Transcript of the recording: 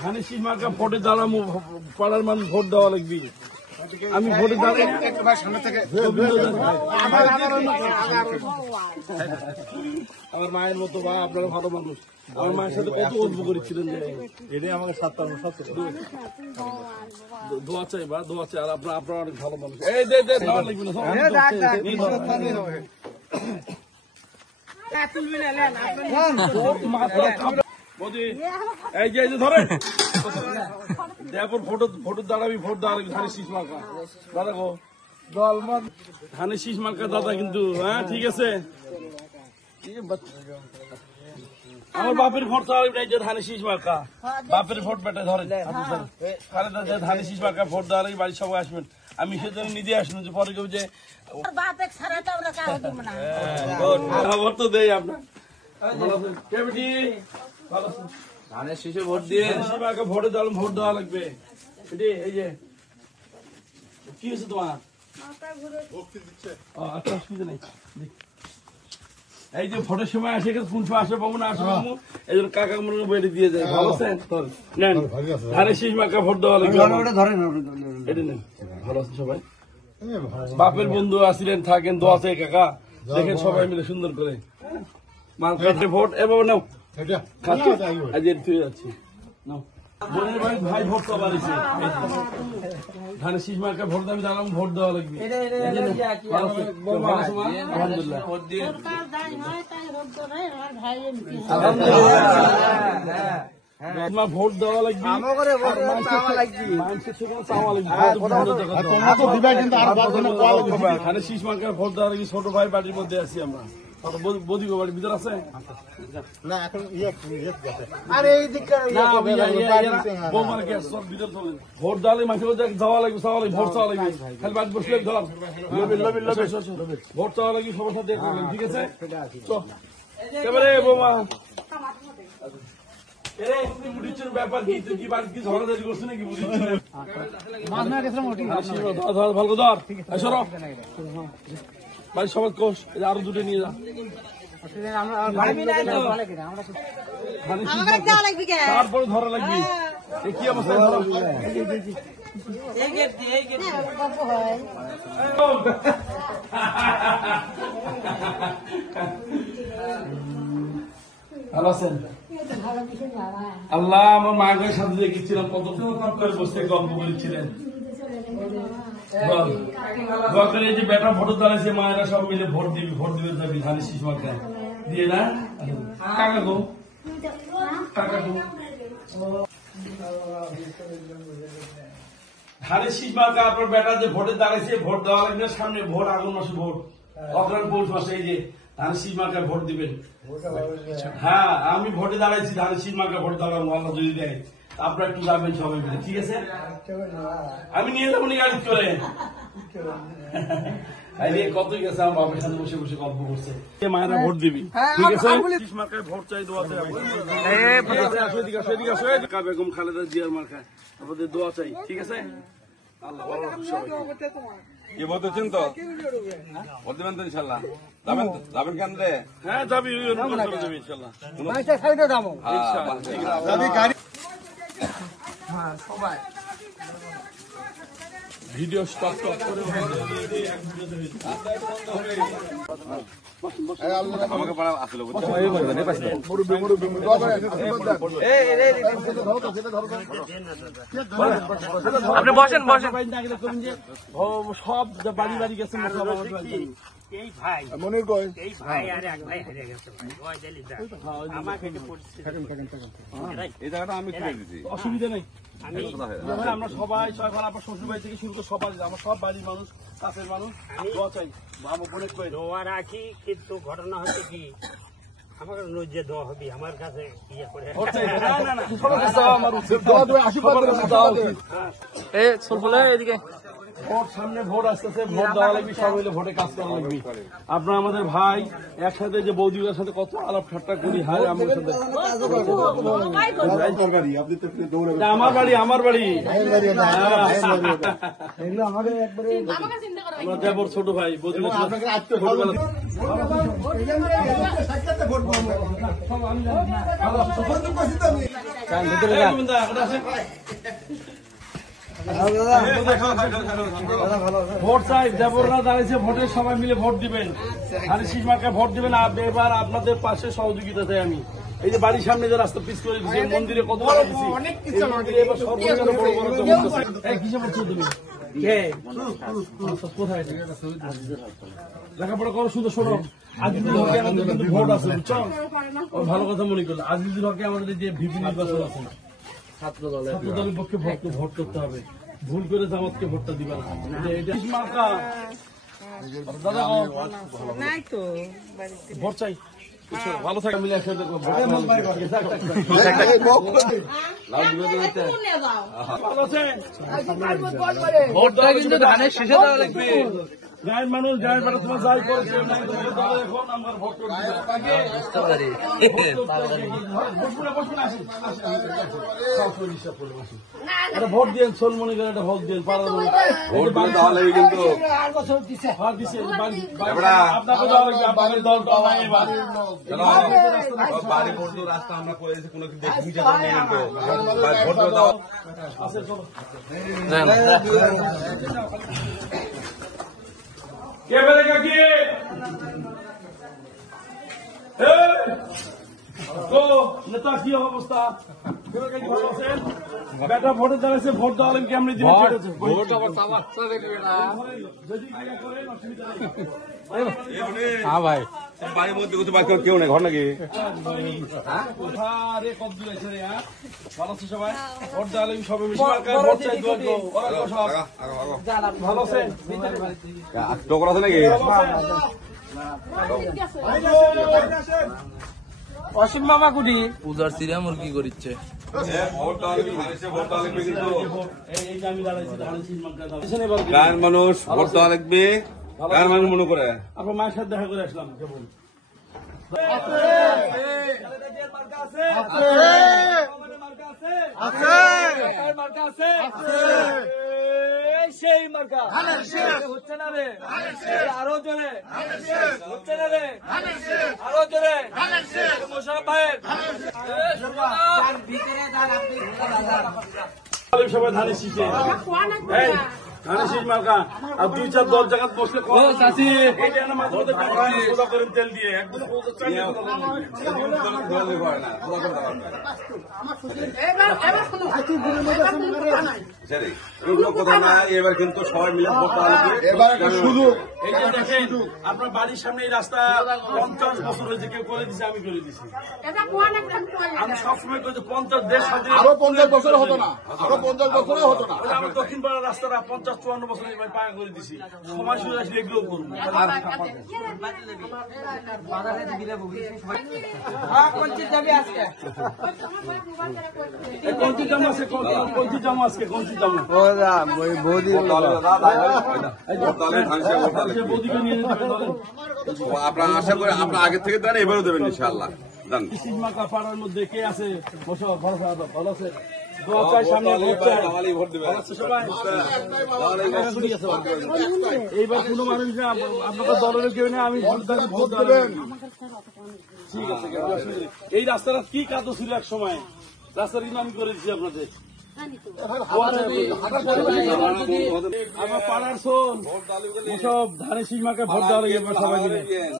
ধানের শীষ মার্কা ভোটে দাঁড়াবো, পাড়ার মানুষ ভোট দেওয়া লাগবে। আমি ভোটে দাঁড়াই আমার মায়ের মতো বা আপনারা ভালো মানুষ, আমার মায়ের সাথে কত গল্প করেছিলেন যে এটাই আমাকে 7 দোয়া চাই বা দোয়া চাই। আর আপনারা অনেক ভালো মানুষ। এই দেওয়া লাগবে না, এই যে ধরেন ভোটের দাঁড়াবি, ভোট দাঁড়াবি ধানের শীষ মার্কা দাদা গো, ধানের শীষ মার্কা দাদা কিন্তু। হ্যাঁ ঠিক আছে, আমার বাপের ভোট ধানের শীষ মার্কা, বাপের ভোট বেটা ধরেন ধানের শীষ মার্কা ভোট দেওয়ার আগে বাড়ির সবাই আসবেন। আমি সেজন্য নিজে আসলাম যে পরে কেউ যে ভোট তো দেয় আপনার ধানের শীষে ভোট দিয়ে ভোটে দাঁড়ান, ভোট দেওয়া লাগবে। এই যে কি হয়েছে তোমার? আচ্ছা অসুবিধা নেই। এই যে ভোটের সময় আসে কোন সময় আসে পাবো না আসে পাবো, এই জন্য কাকা মনে বেড়ে দিয়ে যায়। ভালো আছেন? নেন ধানের শীষ মার্কা ভোট দেওয়া লাগবে। এটা নেন। ভালো আছেন সবাই? বাপের বন্ধু আসিলেন, থাকেন, দোয়া চাই কাকা, দেখেন সবাই মিলে সুন্দর করে মার্কাতে ভোট। এবার নাও যাচ্ছি, বোনের বাড়ি ভাই ভোট তো বাড়িছে, ধানের শীষ মার্কা ভোট আমি দাঁড়ালাম, ভোট দেওয়া লাগবে। ভোট দেওয়া লাগবে, ধানের শীষ মার্কা ভোট দেওয়া লাগবে। ছোট ভাই বাড়ির মধ্যে আছি আমরা, বদিগো বাড়ির ভিতর আছে না এখন। ভোট দেওয়ালে মাঝে মধ্যে যাওয়া লাগবে, চাওয়া লাগবে, ভোট চাওয়া লাগবে। খালি বাড়ি বসলে ধর ভোট চাওয়া লাগবে, সবার সাথে ঠিক আছে। এবারে বোমা ব্যাপার কি, তুই কি বাড়ি কি ঝগড়াঝাড়ি করছিস নাকি? ভালো ধর বাড়ির সবাই কোষ, আরো দুটো নিয়ে যা। তারপরে ধরা লাগবে। কি অবস্থা ভালো আছেন? আল্লাহ আমার মায়ের সাথে দেখেছিলাম কত করে বসে গল্প করেছিলেন। এই যে বেটা ভোট দাঁড়াইছে, মায়েরা সব মিলে ভোট দিবি, ভোট দিবে যাবি ধানের শীষ মার্কা দিয়ে না। কাকা গো, কাকা গো, ধানের শীষ মার্কা আপনার বেটা যে ভোটে দাঁড়াইছে, ভোট দেওয়া লাগবে। সামনে ভোট, আগুন মাসে ভোট, অগ্রাণ পৌষ মাসে। এই যে ধানের শীষ মার্কা ভোট দিবেন। হ্যাঁ আমি ভোটে দাঁড়াইছি, ধানের শীষ মার্কা ভোট দাঁড়াবো, আল্লাহ যদি দেয়। আপনারা একটু যাবেন সবাই মিলে, ঠিক আছে? আমি নিয়ে যাবো গাড়ি করে। কত গেছে আমার বাবার সাথে বসে বসে গল্প করছে। মায়েরা ভোট দিবি, ঠিক আছে? ভোট চাই, দোয়া চাই। বেগম খালেদা জিয়ার মার্কায় আমাদের দোয়া চাই, ঠিক আছে? আল্লাহ কি বলতেছেন তো ভোট দিবেন তো ইনশাল্লাহ? যাবেন কেন রে? হ্যাঁ যাবি ইনশাল্লাহ। সবাই ভিডিও স্টপ করে আমাকে পড়া আসলে আপনি বসেন বসেন। সব বাড়ি বাড়ি গেছে, এই ভাই মনির কই, এই ভাই আর এক ভাই হারিয়ে গেছে। আমাকে এই জায়গাটা আমি ছেড়ে দিছি, অসুবিধা নেই। আমরা সবাই আপনার শ্বশুর বাড়ি থেকে শুরু করে সবাই, আমার সব বাড়ির মানুষ, কাছের মানুষ চাই, দোয়া রাখি। কিন্তু ঘটনা হচ্ছে কি, আমার যে দোয়া হবে আমার কাছে ইয়ে করে এদিকে ভোট সামনে, ভোট আসতেছে, ভোট দেওয়া লাগবে, সব মিলে ভোটে কাজ করা লাগবে। আপনার আমাদের ভাই একসাথে যে বৌদিদের সাথে কত আলাপ ঠাট্টা করি, হায় আমার সাথে। আমার বাড়ি, আমার বাড়ি, আমার দেবর ছোট ভাই, বৌদিদের ভোট চাই, দেবররা দাঁড়িয়েছে ভোটে, সবাই মিলে ভোট দিবেন, ধানের শীষ মার্কায় ভোট দিবেন। এবার আপনাদের পাশে সহযোগিতা চাই আমি। এই যে বাড়ির সামনে যে রাস্তা পিচ করে দিচ্ছি, মন্দিরে কত কিসে বলছো তুমি? কোথায় লেখাপড়া করো? শুধু শোনো, আজিজুল হকে আমাদের কিন্তু ভোট আছে, বুঝছো? ভালো কথা মনে করলো, আজিজুল হকে আমাদের যে ভিপি নির্বাচন আছে, ছাত্র দলের পক্ষে ভোট করতে হবে। ভুল করে জামাতকে ভোটটা দিবা না। দাদা ভোট চাই, ভালো থাকে, মিলে একসাথে ভোটটা কিন্তু ধানের শেষে দেওয়া লাগবে। গায়ের মানুষ, গায়ের মানুষ তোমার যাই করেছে এখন আমার ভোট ভোট দিয়েন, সোলমনি করে একটা ভোট দিয়েন, পাড়ার ভোট দেওয়া লাগে কিন্তু আপনাকে দেওয়া লাগবে, আপনাদের দল বাড়ি পর্যন্ত রাস্তা আমরা করেছি, কোনো ভোট দেওয়া আছে। চলো কে বেড়ে কি নেতা, কি অবস্থা? বেটা ভোটে দাঁড়াইছে, ভোট দেওয়া হলেন কেমনি দিন? হ্যাঁ ভাই, বাড়ির মধ্যে কেউ নেই, ঘর নাকি? ভালো আছে সবাই? ভোট দেওয়া হলেন সবাই ভোট চাই, ভালো আছে? টোকর আছে নাকি? অসীম মামা কুটি পূজার সিরা মুরগি করিচ্ছে। গায়ের মানুষ ভোট দেওয়া লাগবে, গায়ের মানুষ মনে করে। আপনার মায়ের সাথে দেখা করে আসলাম, কেমন সেই মার্কা হচ্ছে না রে, আরো জোরে হচ্ছে না রে, আরো জোরে মোশাররফ ভাইয়ের সবাই ধানের শীষে, ধানের শীষ মার্কা। আর 2-4 10 জায়গা বসলে তেল দিয়ে একদম কথা না। এবার কিন্তু সবাই মিলে শুধু আপনার বাড়ির সামনে এই রাস্তা 50 বছর হয়েছে, কেউ করে দিছে, আমি করে দিছি। আমি সবসময় করি 50 আরো 50 বছর হতো না, আরো 50 বছরে হতো না। আমার দক্ষিণ পাড়ার রাস্তাটা 50-54 বছর পাকা করে দিছি। সময় সুযোগ আসলে এগুলো করবো। আপনার আশা করে আপনার আগে থেকে দেন, এবারও দেবেন ইনশাআল্লাহ। পাড়ার মধ্যে কে আছে? ভালো আছে? এইবার কোনো মানুষ না, আপনাদের দলের কেউ নেই, আমি ভোট দেবেন। ঠিক আছে, এই রাস্তাটা কি কাদো ছিল এক সময়, রাস্তাটা কিন্তু আমি করে দিচ্ছি আপনাদের। আমার পাড়ার শোন, এসব ধানের শীষ মার্কায় ভোট দেওয়া লাগে সবাই মিলে।